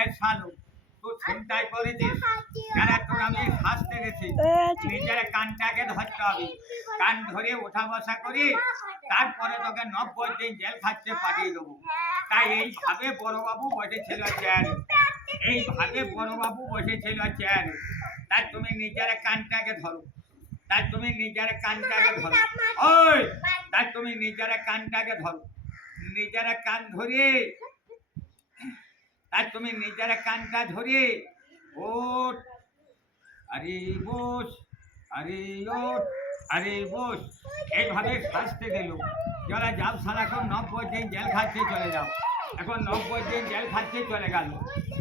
মায়ের শালু তুই চিন্তাই করেছিস যারা তোর আমি শাস্তে গেছি নিজের কানটাকে ধরতে হবে কান ধরে ওঠা বসা করি তারপরে তোকে 90 দিন জেল খাটতে পাঠিয়ে দেবো তাই এইভাবে বড়বাবু বসেছিল চেয়ারে এইভাবে বড়বাবু বসেছিল চেয়ারে তাই তুমি নিজের কানটাকে ধরো তাই তুমি নিজের কানটাকে ধরো ওই তাই তুমি নিজের কানটাকে ধরো নিজের কান ধরে তাই তুমি নিজের কানটা ধরে ওঠ আরে বস আরে ওঠ আরে বস এইভাবে শাস্তি দিল যারা যাও সারা এখন 90 দিন জেল খাটতে চলে যাও এখন 90 দিন জেল খাটতে চলে গেল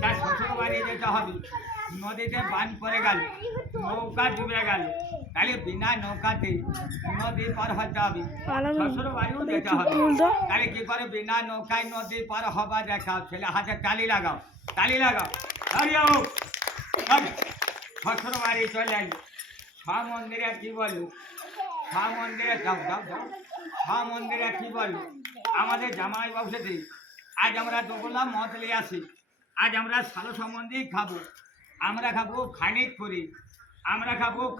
তার শ্বশুর বাড়ি যেতে হবে নদীতে বান পড়ে গেল নৌকা ডুবে গেল তাহলে বিনা নৌকাতে নদী পার হতে হবে শ্বশুর বাড়িও যেতে হবে তাহলে কি করে বিনা নৌকায় নদী পার হবা দেখাও ছেলে হাতে তালি লাগাও দাঁড়িয়েও শ্বশুর বাড়ি চলে এলো সব মন্দিরে কি বলো সব মন্দিরে যাও সব মন্দিরে কি বলো আমাদের জামাই বাবুসাথে আজ আমরা দুবেলা মদ নিয়ে আসি আজ আমরা সালো সম্বন্ধেই খাবো আমরা খাবো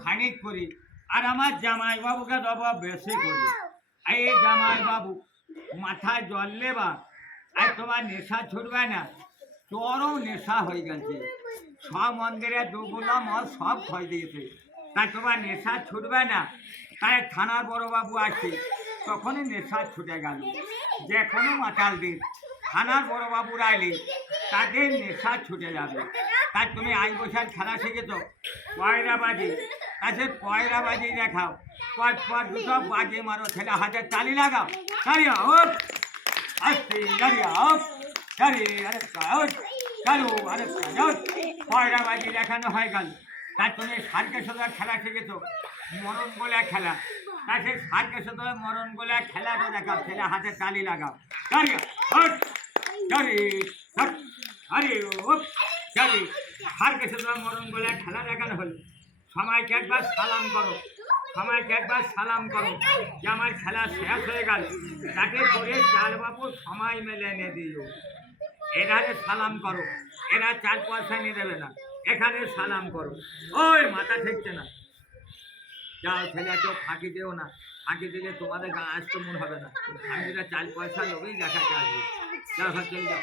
খানিক করি আর আমার জামাই বাবুকে দেবো বেশি করি এই জামাই বাবু মাথায় জল নেবা আর তোমার নেশা ছুটবে না তোরও নেশা হয়ে গেছে সব মন্দিরে দুগুলো মদ সব ক্ষয় দিয়েছে তাই তোমার নেশা ছুটবে না তাই থানার বড়বাবু আসে তখনই নেশা ছুটে গেল যে কোনো মাতাল দিন থানার বড়বাবুরা এলে তাদের নেশা ছুটে যাবে তাই তুমি আই বসার খেলা শিখেছ পয়রা বাজি তাতে পয়রা বাজি দেখাও পর দুটো বাজি মারো ছেলে হাতে তালি লাগাও দাঁড়িয়ে হোক আসতে দাঁড়িয়ে হোক দাঁড়িয়ে আরে চালু আরে পয়রা বাজি দেখানো হয়ে গেল তাই তুমি সার্কের সাথে খেলা শিখেছ মরণ গোলা খেলা তাই সেই সার্কের সাথে মরণ গোলা খেলাটা দেখাও ছেলে হাতে তালি লাগাও দাঁড়িয়ে হোক দাঁড়িয়ে আরে ও দাঁড়িয়ে সার্কের সাথে মরণ গোলা খেলা দেখানো হলো সময়কে একবার সালাম করো যে আমার খেলা শেষ হয়ে গেল তাকে করে চাল বাবু সময় মেলে এনে দিও এখানে সালাম করো এরা 4 পয়সা নিয়ে দেবে না এখানে সালাম করো ওই মাথা ঠেকছে না যাও ছেলে কেউ ফাঁকি দিও না ফাঁকি দিলে তোমাদের গা আসতে মন হবে না আমি যেটা 4 পয়সা লোকেই দেখাতে আসবে যাও চলে যাও